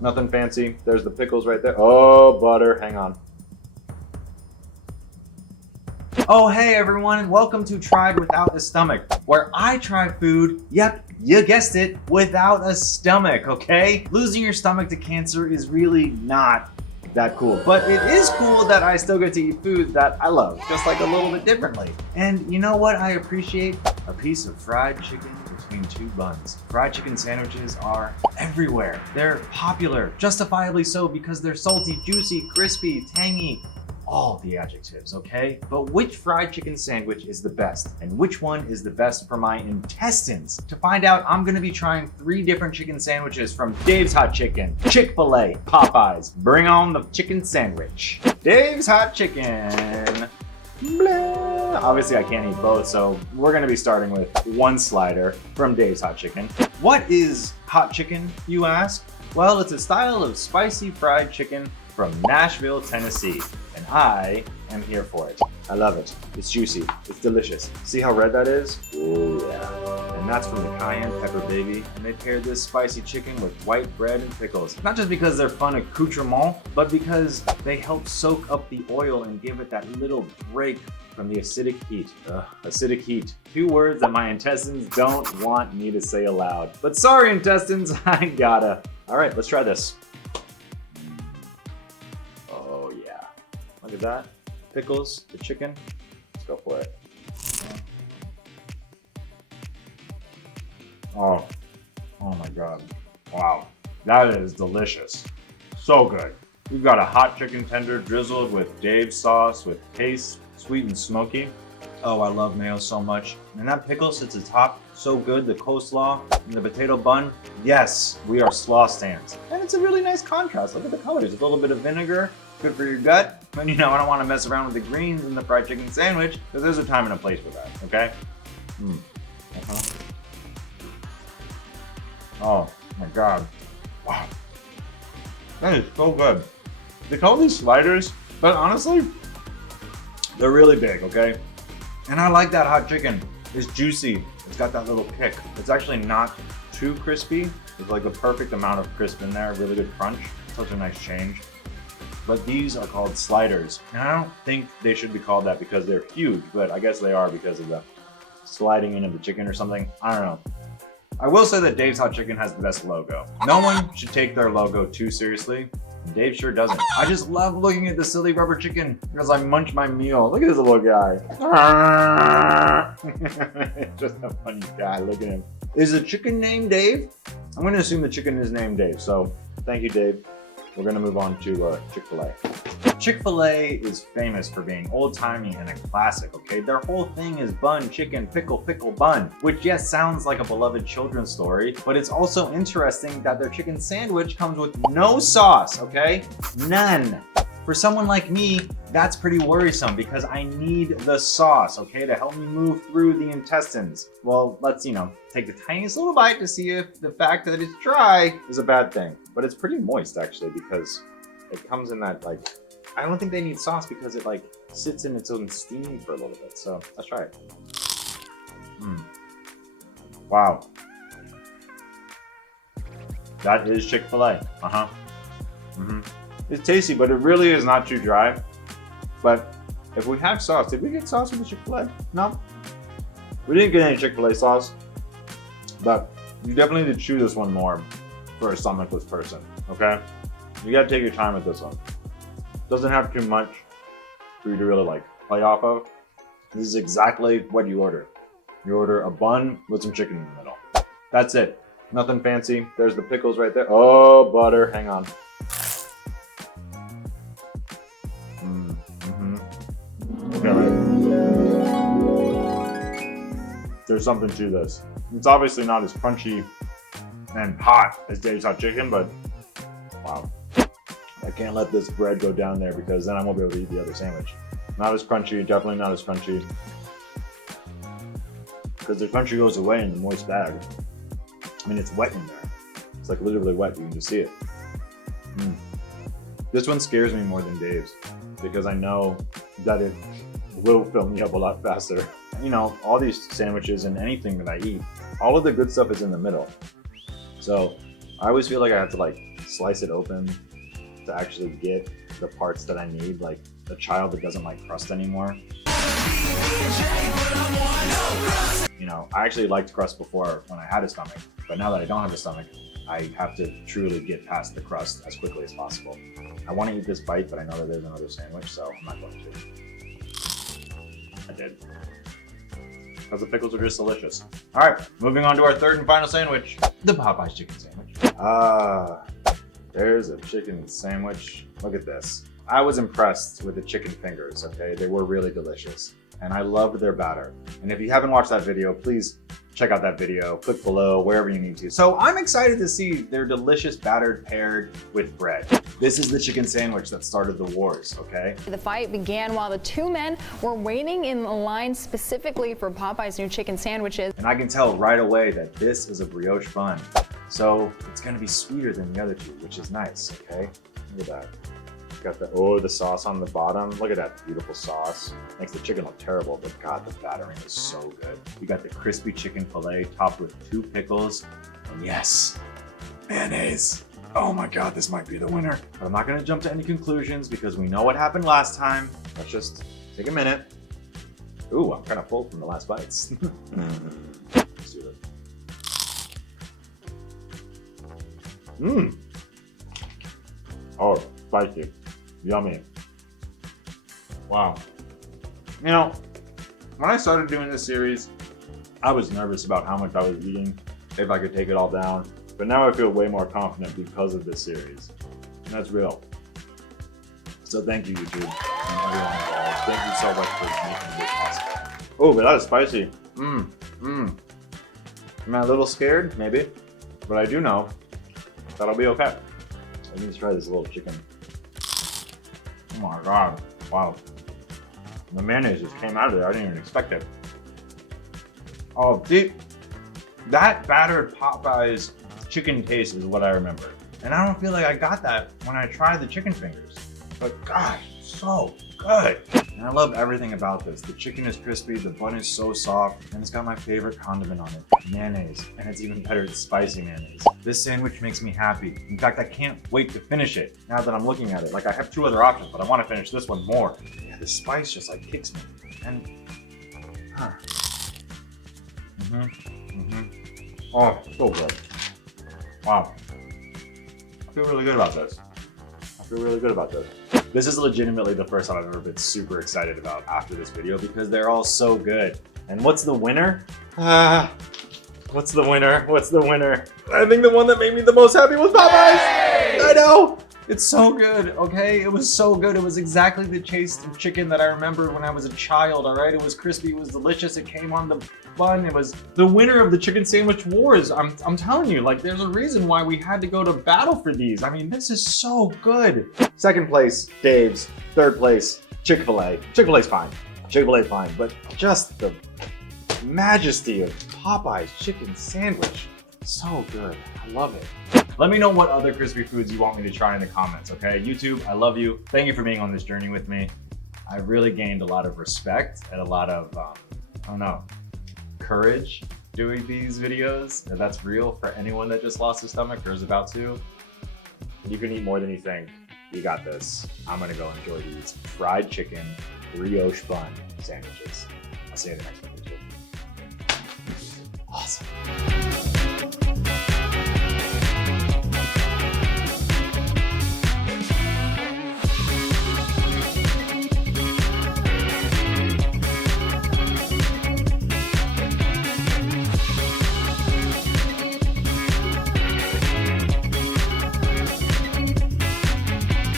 Nothing fancy. There's the pickles right there. Oh, butter. Hang on. Oh, hey everyone, welcome to Tried Without a Stomach, where I try food, yep, you guessed it, without a stomach, okay? Losing your stomach to cancer is really not that cool, but it is cool that I still get to eat food that I love, just like a little bit differently. And you know what I appreciate? A piece of fried chicken between two buns. Fried chicken sandwiches are everywhere. They're popular, justifiably so, because they're salty, juicy, crispy, tangy, all the adjectives, okay? But which fried chicken sandwich is the best? And which one is the best for my intestines? To find out, I'm gonna be trying 3 different chicken sandwiches from Dave's Hot Chicken, Chick-fil-A, Popeyes. Bring on the chicken sandwich. Dave's Hot Chicken. Blah. Obviously, I can't eat both, so we're gonna be starting with one slider from Dave's Hot Chicken. What is hot chicken, you ask? Well, it's a style of spicy fried chicken from Nashville, Tennessee. And I am here for it. I love it. It's juicy. It's delicious. See how red that is? Oh yeah. And that's from the cayenne pepper, baby. And they paired this spicy chicken with white bread and pickles. Not just because they're fun accoutrement, but because they help soak up the oil and give it that little break from the acidic heat. Acidic heat. 2 words that my intestines don't want me to say aloud. But sorry, intestines, I gotta. All right, let's try this. Look at that. Pickles, the chicken. Let's go for it. Oh my God. Wow. That is delicious. So good. We've got a hot chicken tender drizzled with Dave's sauce with paste, sweet and smoky. Oh, I love mayo so much. And that pickle sits atop, so good. The coleslaw and the potato bun. Yes, we are slaw stands. And it's a really nice contrast. Look at the colors. A little bit of vinegar. Good for your gut. But you know, I don't want to mess around with the greens in the fried chicken sandwich, because there's a time and a place for that, okay? Oh my God. Wow. That is so good. They call these sliders, but honestly, they're really big, okay? And I like that hot chicken. It's juicy. It's got that little kick. It's actually not too crispy. It's like the perfect amount of crisp in there, really good crunch. Such a nice change. But these are called sliders. And I don't think they should be called that because they're huge, but I guess they are because of the sliding in of the chicken or something. I don't know. I will say that Dave's Hot Chicken has the best logo. No one should take their logo too seriously. And Dave sure doesn't. I just love looking at the silly rubber chicken as I munch my meal. Look at this little guy. Just a funny guy. Look at him. Is the chicken named Dave? I'm going to assume the chicken is named Dave. So thank you, Dave. We're gonna move on to Chick-fil-A. Chick-fil-A is famous for being old-timey and a classic, okay? Their whole thing is bun, chicken, pickle, pickle, bun, which yes, sounds like a beloved children's story, but it's also interesting that their chicken sandwich comes with no sauce, okay? None. For someone like me, that's pretty worrisome because I need the sauce, okay, to help me move through the intestines. Well, let's, take the tiniest little bite to see if the fact that it's dry is a bad thing. But it's pretty moist actually because it comes in that I don't think they need sauce because it sits in its own steam for a little bit. So let's try it. Wow. That is Chick-fil-A. It's tasty, but it really is not too dry. But if we have sauce, did we get sauce with the Chick-fil-A? No. We didn't get any Chick-fil-A sauce, but you definitely need to chew this one more for a stomachless person, okay? You gotta take your time with this one. Doesn't have too much for you to really play off of. This is exactly what you order. You order a bun with some chicken in the middle. That's it. Nothing fancy. There's the pickles right there. Oh, butter. Hang on. There's something to this. It's obviously not as crunchy and hot as Dave's Hot Chicken, but wow. I can't let this bread go down there because then I won't be able to eat the other sandwich. Not as crunchy, definitely not as crunchy. Because the crunchy goes away in the moist bag. I mean, it's wet in there. It's literally wet, you can just see it. This one scares me more than Dave's because I know that it will fill me up a lot faster. All these sandwiches and anything that I eat, all of the good stuff is in the middle. So I always feel like I have to slice it open to actually get the parts that I need, like a child that doesn't like crust anymore. You know, I actually liked crust before when I had a stomach, but now that I don't have a stomach, I have to truly get past the crust as quickly as possible. I want to eat this bite, but I know that there's another sandwich, so I'm not going to. I did. Because the pickles are just delicious. All right, moving on to our third and final sandwich, the Popeyes chicken sandwich. There's a chicken sandwich. Look at this. I was impressed with the chicken fingers, okay? They were really delicious. And I loved their batter. And if you haven't watched that video, please check out that video, click below, wherever you need to. So I'm excited to see their delicious batter paired with bread. This is the chicken sandwich that started the wars, okay? The fight began while the two men were waiting in line specifically for Popeye's new chicken sandwiches. And I can tell right away that this is a brioche bun. So it's gonna be sweeter than the other two, which is nice, okay? Look at that. Got the sauce on the bottom. Look at that beautiful sauce. Makes the chicken look terrible, but God, the battering is so good. You got the crispy chicken fillet topped with 2 pickles. And yes, mayonnaise. Oh my God, this might be the winner. But I'm not gonna jump to any conclusions because we know what happened last time. Let's just take a minute. Ooh, I'm kind of full from the last bites. Let's do it. Mmm. Oh, spicy. Yummy. Wow. You know, when I started doing this series, I was nervous about how much I was eating, if I could take it all down. But now I feel way more confident because of this series. And that's real. So thank you, YouTube, and everyone involved. Thank you so much for making this possible. Oh, but that is spicy. Am I a little scared? Maybe. But I do know that'll be okay. Let me just try this little chicken. Oh my God, wow. The mayonnaise just came out of there. I didn't even expect it. Oh, that battered Popeyes chicken taste is what I remember. And I don't feel like I got that when I tried the chicken fingers. But gosh, so good. And I love everything about this. The chicken is crispy, the bun is so soft, and it's got my favorite condiment on it, mayonnaise. And it's even better, it's spicy mayonnaise. This sandwich makes me happy. In fact, I can't wait to finish it now that I'm looking at it. Like, I have 2 other options, but I want to finish this one more. Yeah, the spice just like kicks me. And, Oh, so good. Wow. I feel really good about this. This is legitimately the first time I've ever been super excited about after this video because they're all so good. And what's the winner? What's the winner? I think the one that made me the most happy was Popeyes! Yay! I know! It's so good, okay? It was so good. It was exactly the taste of chicken that I remember when I was a child, all right? It was crispy, it was delicious, it came on the bun. It was the winner of the chicken sandwich wars. I'm telling you, like, there's a reason why we had to go to battle for these. I mean, this is so good. Second place, Dave's. Third place, Chick-fil-A. Chick-fil-A's fine, but just the majesty of Popeye's chicken sandwich. So good, I love it. Let me know what other crispy foods you want me to try in the comments, okay? YouTube, I love you. Thank you for being on this journey with me. I've really gained a lot of respect and a lot of, courage doing these videos. And that's real for anyone that just lost their stomach or is about to. You can eat more than you think. You got this. I'm gonna go enjoy these fried chicken brioche bun sandwiches. I'll see you in the next one, YouTube. Awesome.